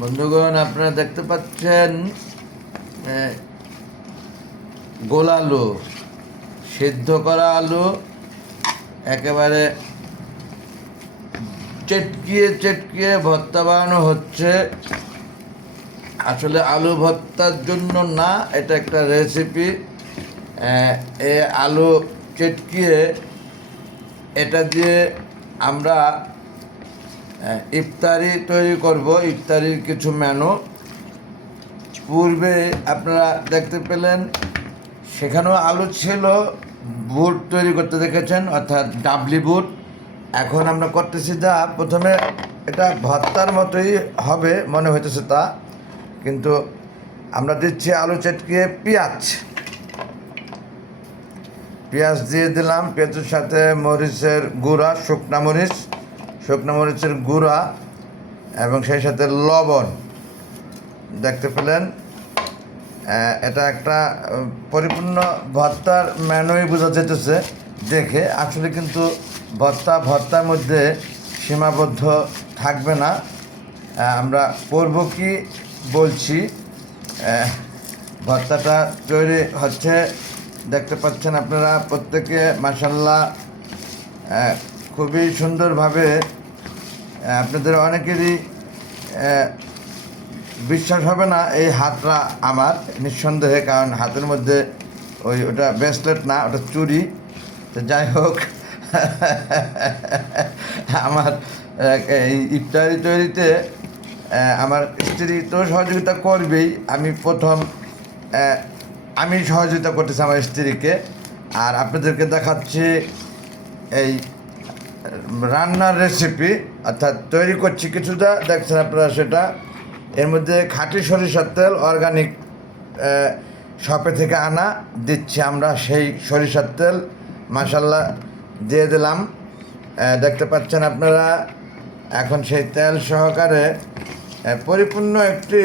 বন্ধুগণ, আপনারা দেখতে পাচ্ছেন গোল আলু, সিদ্ধ করা আলু একেবারে চেটকিয়ে চেটকিয়ে ভর্তা বানানো হচ্ছে। আসলে আলু ভর্তার জন্য না, এটা একটা রেসিপি। এ আলু চেটকিয়ে এটা দিয়ে আমরা ইফতারি তৈরি করব, ইফতারির কিছু মেনু। পূর্বে আপনারা দেখতে পেলেন সেখানেও আলু ছিল, বুট তৈরি করতে দেখেছেন, অর্থাৎ ডাবলি বুট। এখন আমরা করতেছি যা, প্রথমে এটা ভর্তার মতোই হবে মনে হইতেছে তা, কিন্তু আমরা দিচ্ছি আলু চটকিয়ে পেঁয়াজ দিয়ে দিলাম। পেঁয়াজের সাথে মরিচের গুঁড়া, শুকনা মরিচের গুঁড়া এবং সেই সাথে লবণ দেখতে পেলেন। এটা একটা পরিপূর্ণ ভর্তার মেনুই বোঝা যেতেছে দেখে। আসলে কিন্তু ভর্তার মধ্যে সীমাবদ্ধ থাকবে না। আমরা করব কি বলছি, ভর্তাটা তৈরি হচ্ছে, দেখতে পাচ্ছেন আপনারা প্রত্যেকে মাশাআল্লাহ। খুবই সুন্দরভাবে, আপনাদের অনেকেরই বিশ্বাস হবে না এই হাতটা আমার, নিঃসন্দেহে, কারণ হাতের মধ্যে ওটা ব্রেসলেট না, ওটা চুড়ি। তো যাই হোক, আমার এই ইফতারি তৈরিতে আমার স্ত্রী তো সহযোগিতা করবেই। আমি সহযোগিতা করতেছি আমার স্ত্রীকে, আর আপনাদেরকে দেখাচ্ছি এই রান্নার রেসিপি, অর্থাৎ তৈরি করছি কিছুটা, দেখছেন আপনারা সেটা। এর মধ্যে খাঁটি সরিষার তেল, অর্গানিক শপে থেকে আনা দিচ্ছি আমরা, সেই সরিষার তেল মাশাআল্লাহ দিয়ে দিলাম, দেখতে পাচ্ছেন আপনারা। এখন সেই তেল সহকারে পরিপূর্ণ একটি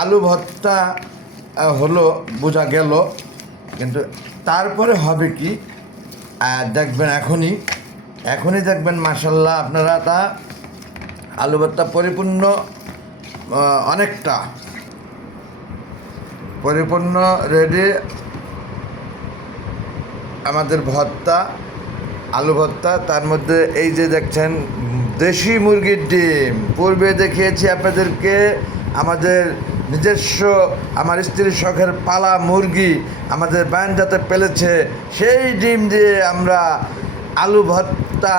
আলু ভর্তা হলো বোঝা গেল, কিন্তু তারপরে হবে কি দেখবেন, এখনই দেখবেন মাশাআল্লাহ আপনারা। তা আলু ভর্তা পরিপূর্ণ, অনেকটা পরিপূর্ণ রেডি আমাদের ভর্তা, আলু ভর্তা। তার মধ্যে এই যে দেখছেন দেশি মুরগির ডিম, পূর্বে দেখিয়েছি আপনাদেরকে আমাদের নিজস্ব, আমার স্ত্রীর শখের পালা মুরগি আমাদের বারান্দাতে পেলেছে, সেই ডিম দিয়ে আমরা আলু ভর্তা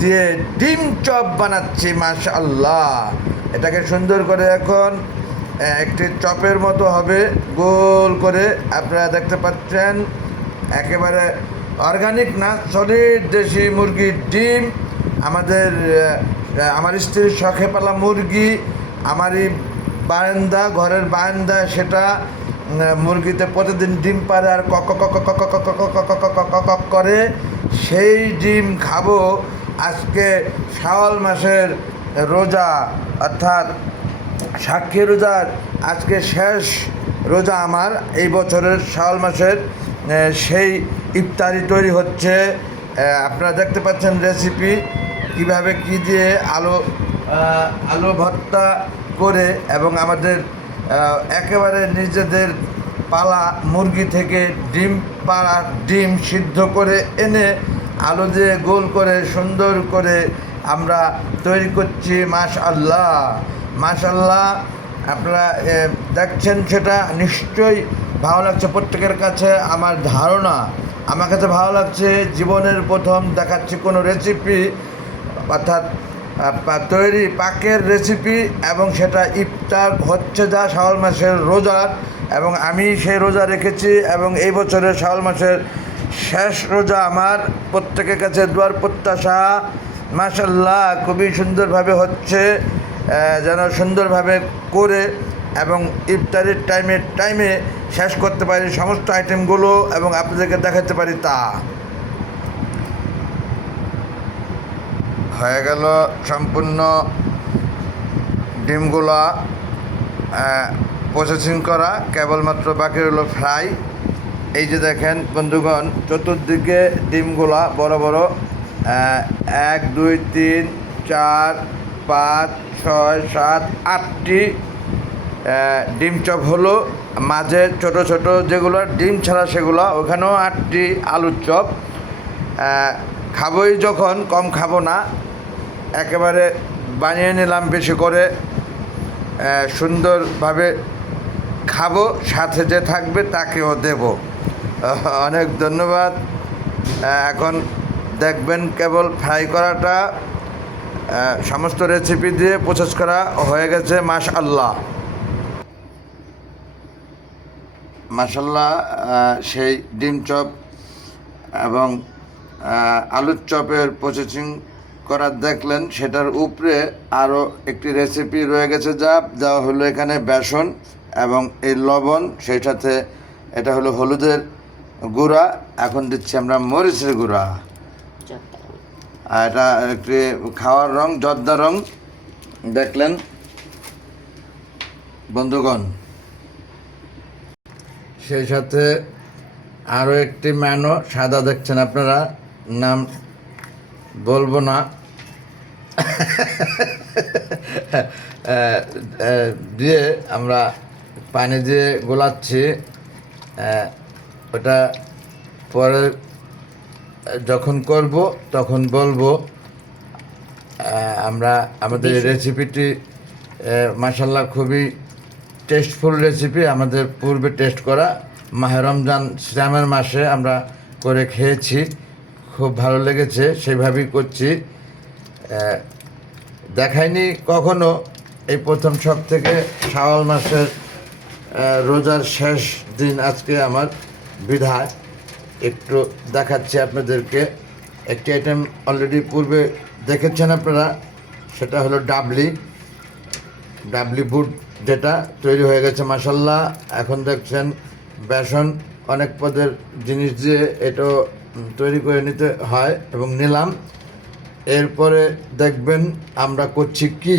দিয়ে ডিম চপ বানাচ্ছি মাশাআল্লাহ। এটাকে সুন্দর করে এখন একটি চপের মতো হবে, গোল করে আপনারা দেখতে পাচ্ছেন। একেবারে অর্গানিক না, সলিড দেশি মুরগির ডিম, আমার স্ত্রীর শখে পালা মুরগি, আমারই বারান্দা, ঘরের বারান্দা, সেটা মুরগিতে প্রতিদিন ডিম পারে আর কক করে, সেই ডিম খাবো আজকে শাওয়াল মাসের রোজা, অর্থাৎ সাক্ষী রোজার আজকে শেষ রোজা আমার এই বছরের শাওয়াল মাসের। সেই ইফতারি তৈরি হচ্ছে, আপনারা দেখতে পাচ্ছেন রেসিপি কিভাবে কি দিয়ে আলু ভর্তা করে, এবং আমাদের একেবারে নিজেদের পালা মুরগি থেকে ডিম সিদ্ধ করে এনে আলু দিয়ে গোল করে সুন্দর করে আমরা তৈরি করছি মাশাআল্লাহ। আপনারা দেখছেন, সেটা নিশ্চয়ই ভালো লাগছে প্রত্যেকের কাছে। আমার ধারণা, আমার কাছে ভালো লাগছে। জীবনের প্রথম দেখাচ্ছি কোনো রেসিপি, অর্থাৎ তৈরি পাকের রেসিপি, এবং সেটা ইফতার হচ্ছে যা শাওয়াল মাসের রোজার, এবং আমি সেই রোজা রেখেছি, এবং এই বছরের শাওয়াল মাসের শেষ রোজা আমার। প্রত্যেকের কাছে দোয়ার প্রত্যাশা মাশাআল্লাহ। খুবই সুন্দরভাবে হচ্ছে, যেন সুন্দরভাবে করে এবং ইফতারির টাইমে শেষ করতে পারি সমস্ত আইটেমগুলো, এবং আপনাদেরকে দেখাতে পারি। তা হয়ে গেল সম্পূর্ণ ডিমগুলা প্রসেসিং করা, কেবলমাত্র বাকি হলো ফ্রাই। এই যে দেখেন বন্ধুগণ, চতুর্দিকে ডিমগুলা বড় বড়, 1 2 3 4 5, 6, 7, 8টি ডিম চপ হলো। মাঝে ছোট ছোট যেগুলো ডিম ছাড়া সেগুলো, ওখানেও 8টি আলুর চপ। খাবোই যখন, কম খাবো না, একেবারে বানিয়ে নিলাম বেশি করে, সুন্দরভাবে খাবো, সাথে যে থাকবে তাকেও দেব। অনেক ধন্যবাদ। এখন দেখবেন কেবল ফ্রাই করাটা, সমস্ত রেসিপি দিয়ে প্রসেস করা হয়ে গেছে। মাশাআল্লাহ মাশাআল্লাহ। সেই ডিম চপ এবং আলুর চপের প্রসেসিং করা দেখলেন, সেটার উপরে আরও একটি রেসিপি রয়ে গেছে, যা দেওয়া হলো এখানে বেসন এবং এই লবণ, সেই সাথে এটা হলো হলুদের গুঁড়া, এখন দিচ্ছি আমরা মরিচের গুঁড়া। আর এটা একটি খাওয়ার রং, জর্দা রং, দেখলেন বন্ধুগণ। সেই সাথে আরও একটি ম্যানো সাদা দেখছেন আপনারা, নাম বলবো না, দিয়ে আমরা পানি দিয়ে গোলাচ্ছি। ওটা পরে যখন করব তখন বলবো। আমরা আমাদের রেসিপিটি মাশাআল্লাহ খুবই টেস্টফুল রেসিপি, আমাদের পূর্বে টেস্ট করা, মাহে রমজান সিয়ামের মাসে আমরা করে খেয়েছি, খুব ভালো লেগেছে, সেইভাবেই করছি। দেখাইনি কখনো, এই প্রথম সব থেকে শাওয়াল মাসের রোজার শেষ দিন আজকে আমার, বিধায় একটু দেখাচ্ছি আপনাদেরকে। একটি আইটেম অলরেডি পূর্বে দেখেছেন আপনারা, সেটা হলো ডাবলি বুট, যেটা তৈরি হয়ে গেছে মাশাআল্লাহ। এখন দেখছেন বেসন, অনেক পদের জিনিস দিয়ে এটাও তৈরি করে নিতে হয় এবং নিলাম। এরপরে দেখবেন আমরা করছি কি,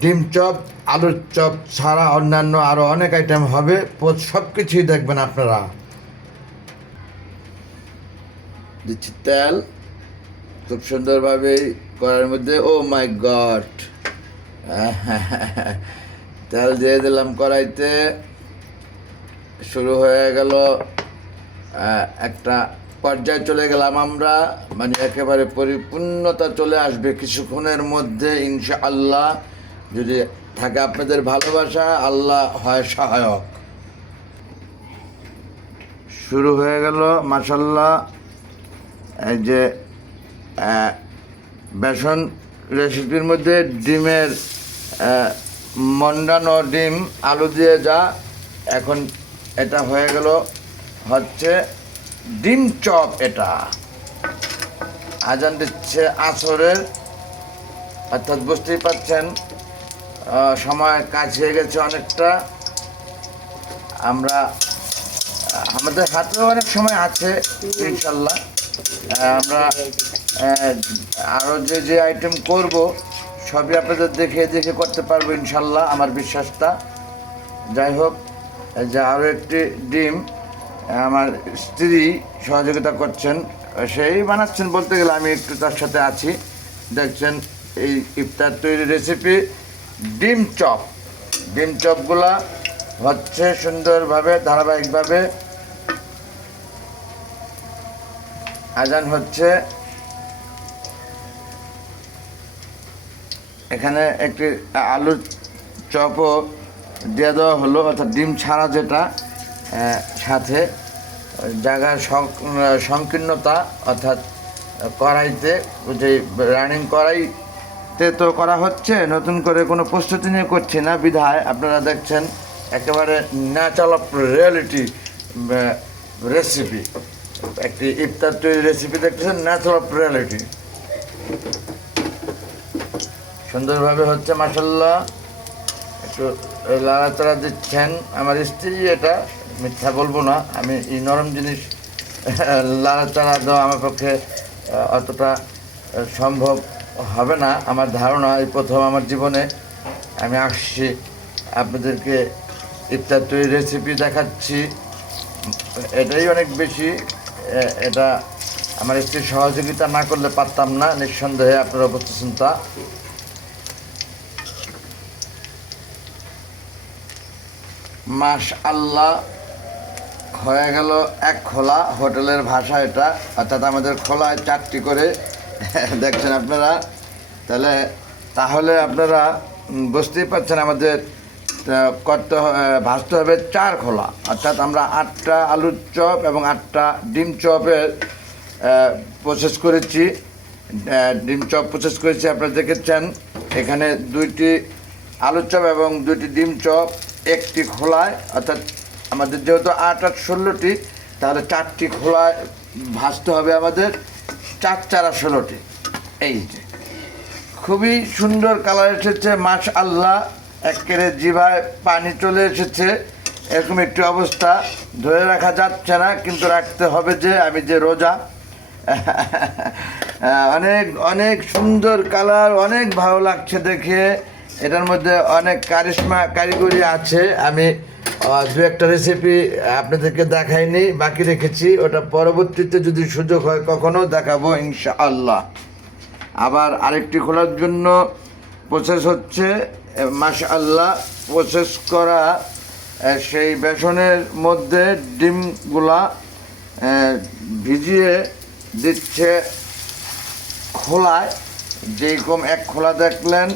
ডিম চপ, আলুর চপ ছাড়া অন্যান্য আরও অনেক আইটেম হবে, সব কিছুই দেখবেন আপনারা। দিচ্ছি তেল খুব সুন্দরভাবে কড়াইয়ের মধ্যে। ও মাই গড, তেল দিয়ে দিলাম কড়াইতে। শুরু হয়ে গেল একটা পর্যায়ে, চলে গেলাম আমরা, মানে একেবারে পরিপূর্ণতা চলে আসবে কিছুক্ষণের মধ্যে ইনশাআল্লাহ, যদি থাকে আপনাদের ভালোবাসা, আল্লাহ হয় সহায়ক। শুরু হয়ে গেল মাশাআল্লাহ। এই যে বেসন রেসিপির মধ্যে ডিমের মন্ডানো ডিম আলু দিয়ে যা, এখন এটা হয়ে গেল হচ্ছে ডিম চপ। এটা আজান দিচ্ছে আসরের, অর্থাৎ বুঝতেই পারছেন সময় কাছে গেছে অনেকটা। আমরা আমাদের হাতেও অনেক সময় আছে ইনশাল্লাহ। আমরা আরও যে আইটেম করব সবই আপনাদের দেখে করতে পারবো ইনশাল্লাহ, আমার বিশ্বাসটা। যাই হোক, যে আরও একটি ডিম আমার স্ত্রী সহযোগিতা করছেন, সেই বানাচ্ছেন বলতে গেলে, আমি একটু তার সাথে আছি। দেখছেন এই ইফতার তৈরি রেসিপি ডিম চপ। ডিম চপগুলা হচ্ছে সুন্দরভাবে ধারাবাহিকভাবে। আজান হচ্ছে, এখানে একটি আলুর চপও দিয়ে দেওয়া হলো, অর্থাৎ ডিম ছাড়া যেটা, সাথে জায়গার সংকীর্ণতা, অর্থাৎ কড়াইতে যে রানিং কড়াইতে তো করা হচ্ছে, নতুন করে কোনো প্রস্তুতি নিয়ে করছি না, বিধায় আপনারা দেখছেন একেবারে ন্যাচারাল অফ রিয়েলিটি রেসিপি, একটি ইফতার তৈরি রেসিপি দেখতেছেন, ন্যাচারাল অফ রিয়েলিটি। সুন্দরভাবে হচ্ছে মাশাআল্লাহ। একটু লাড়াচাড়া দিচ্ছেন আমার স্ত্রী, এটা মিথ্যা বলবো না, আমি এই নরম জিনিস লাড়াচাড়া দেওয়া আমার পক্ষে অতটা সম্ভব হবে না। আমার ধারণা এই প্রথম আমার জীবনে আমি আসছি, আপনাদেরকে ইফতার তৈরি রেসিপি দেখাচ্ছি, এটাই অনেক বেশি। এটা আমার স্ত্রীর সহযোগিতা না করলে পারতাম না, নিঃসন্দেহে আপনারা বুঝতেছেন তা। মাশাআল্লাহ, হয়ে গেল এক খোলা। হোটেলের ভাষা এটা, অর্থাৎ আমাদের খোলায় 4টি করে দেখছেন আপনারা। তাহলে আপনারা বুঝতেই পারছেন আমাদের ভাজতে হবে 4 খোলা, অর্থাৎ আমরা 8টা আলুর চপ এবং 8টা ডিম চপের প্রসেস করেছি। ডিম চপ প্রসেস করেছি, আপনারা দেখেছেন। এখানে 2টি আলুর চপ এবং 2টি ডিম চপ একটি খোলায়, অর্থাৎ আমাদের যেহেতু 8 আর 16টি, তাহলে 4টি খোলায় ভাজতে হবে আমাদের। 4 4 আর 16টি। এই যে খুবই সুন্দর কালার এসেছে মাশাআল্লাহ, একেবারে জিভায় পানি চলে এসেছে। এরকম একটি অবস্থা, ধরে রাখা যাচ্ছে না, কিন্তু রাখতে হবে, যে আমি যে রোজা। অনেক অনেক সুন্দর কালার, অনেক ভালো লাগছে দেখে। এটার মধ্যে অনেক কারিগরি আছে। আমি 2-1টা রেসিপি আপনাদেরকে দেখাইনি, বাকি রেখেছি। ওটা পরবর্তীতে যদি সুযোগ হয় কখনো দেখাবো ইনশাআল্লাহ। আবার আরেকটি খোলার জন্য প্রসেস হচ্ছে মাশাআল্লাহ, প্রসেস করা সেই বেসনের মধ্যে ডিমগুলা ভিজিয়ে দিচ্ছে খোলায়। যেরকম এক খোলা দেখলেন,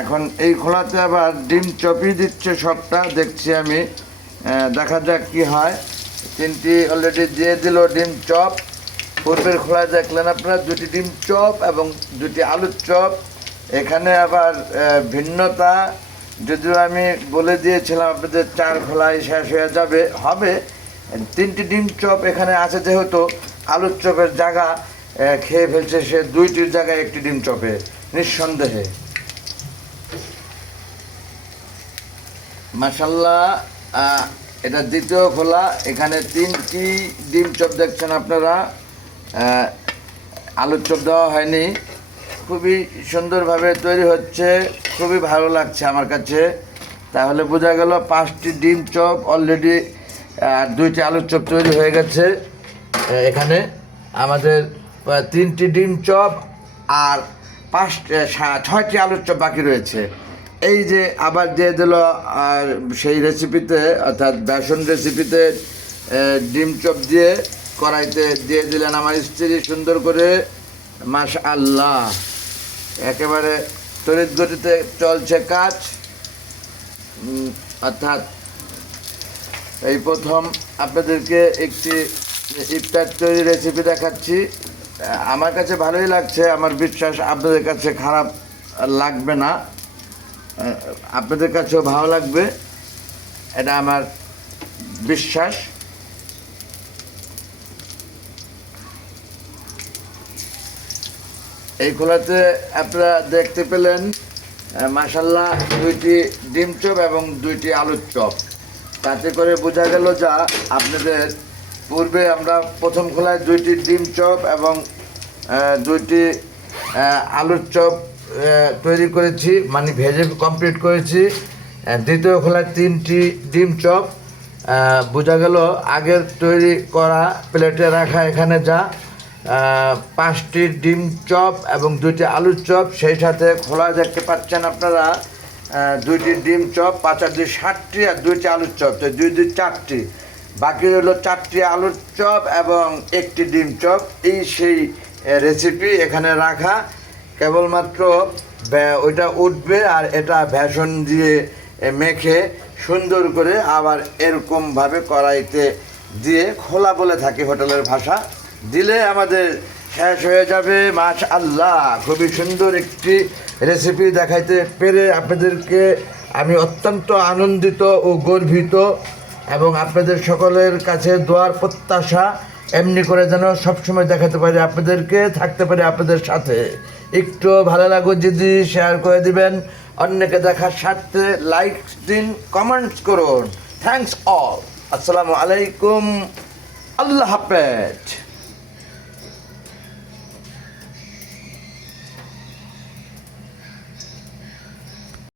এখন এই খোলাতে আবার ডিম চপই দিচ্ছে সবটা, দেখছি আমি। দেখা যাক কি হয়। 3টি অলরেডি দিয়ে দিল ডিম চপ। পূর্বের খোলায় দেখলেন আপনারা 2টি ডিম চপ এবং 2টি আলুর চপ। এখানে আবার ভিন্নতা, যদিও আমি বলে দিয়েছিলাম আপনাদের 4 খোলায় শেষ হয়ে হবে। 3টি ডিম চপ এখানে আছে, যেহেতু আলুর চপের জায়গা খেয়ে ফেলছে সে 2টির জায়গায় 1টি ডিম চপে, নিঃসন্দেহে। মাশাআল্লাহ, এটা দ্বিতীয় খোলা। এখানে 3টি ডিম চপ দেখছেন আপনারা, আলুর চপ দেওয়া হয়নি। খুবই সুন্দরভাবে তৈরি হচ্ছে, খুবই ভালো লাগছে আমার কাছে। তাহলে বোঝা গেল 5টি ডিম চপ অলরেডি, আর 2টি আলুর চপ তৈরি হয়ে গেছে। এখানে আমাদের 3টি ডিম চপ আর 6টি আলুর চপ বাকি রয়েছে। এই যে আবার দিয়ে দিল আর সেই রেসিপিতে, অর্থাৎ বেসন রেসিপিতে ডিম চপ দিয়ে কড়াইতে দিয়ে দিলেন আমার স্ত্রী সুন্দর করে। মাশাআল্লাহ, একেবারে তড়িৎ গতিতে চলছে কাজ। অর্থাৎ এই প্রথম আপনাদেরকে একটি ইফতার তৈরি রেসিপি দেখাচ্ছি। আমার কাছে ভালোই লাগছে, আমার বিশ্বাস আপনাদের কাছে খারাপ লাগবে না, আপনাদের কাছেও ভালো লাগবে, এটা আমার বিশ্বাস। এই খোলাতে আপনারা দেখতে পেলেন মাশাআল্লাহ 2টি ডিম চপ এবং 2টি আলুর চপ। তাতে করে বোঝা গেল যা আপনাদের পূর্বে আমরা প্রথম খোলায় 2টি ডিম চপ এবং 2টি আলুর চপ তৈরি করেছি, মানে ভেজে কমপ্লিট করেছি। দ্বিতীয় খোলায় 3টি ডিম চপ। বোঝা গেল আগের তৈরি করা প্লেটে রাখা এখানে যা 5টি ডিম চপ এবং 2টি আলুর চপ, সেই সাথে খোলা দেখতে পাচ্ছেন আপনারা 2টি ডিম চপ, 5 আর 2 7টি, আর 2টি আলুর চপ, তো 2 2 4টি। বাকি হলো 4টি আলুর চপ এবং 1টি ডিম চপ। এই সেই রেসিপি এখানে রাখা, কেবলমাত্র ওইটা উঠবে আর এটা বেসন দিয়ে মেখে সুন্দর করে আবার এরকমভাবে কড়াইতে দিয়ে, খোলা বলে থাকে হোটেলের ভাষা, দিলে আমাদের শেষ হয়ে যাবে। মাশাআল্লাহ, খুবই সুন্দর একটি রেসিপি দেখাইতে পেরে আপনাদেরকে আমি অত্যন্ত আনন্দিত ও গর্বিত, এবং আপনাদের সকলের কাছে দোয়ার প্রত্যাশা এমনি করে যেন সবসময় দেখাতে পারি আপনাদেরকে, থাকতে পারি আপনাদের সাথে। একটু ভালো লাগো যদি শেয়ার করে দিবেন, অন্যকে দেখার স্বার্থে লাইক দিন, কমেন্টস করুন। Thanks all. আসসালামু আলাইকুম, আল্লাহ হাফেজ।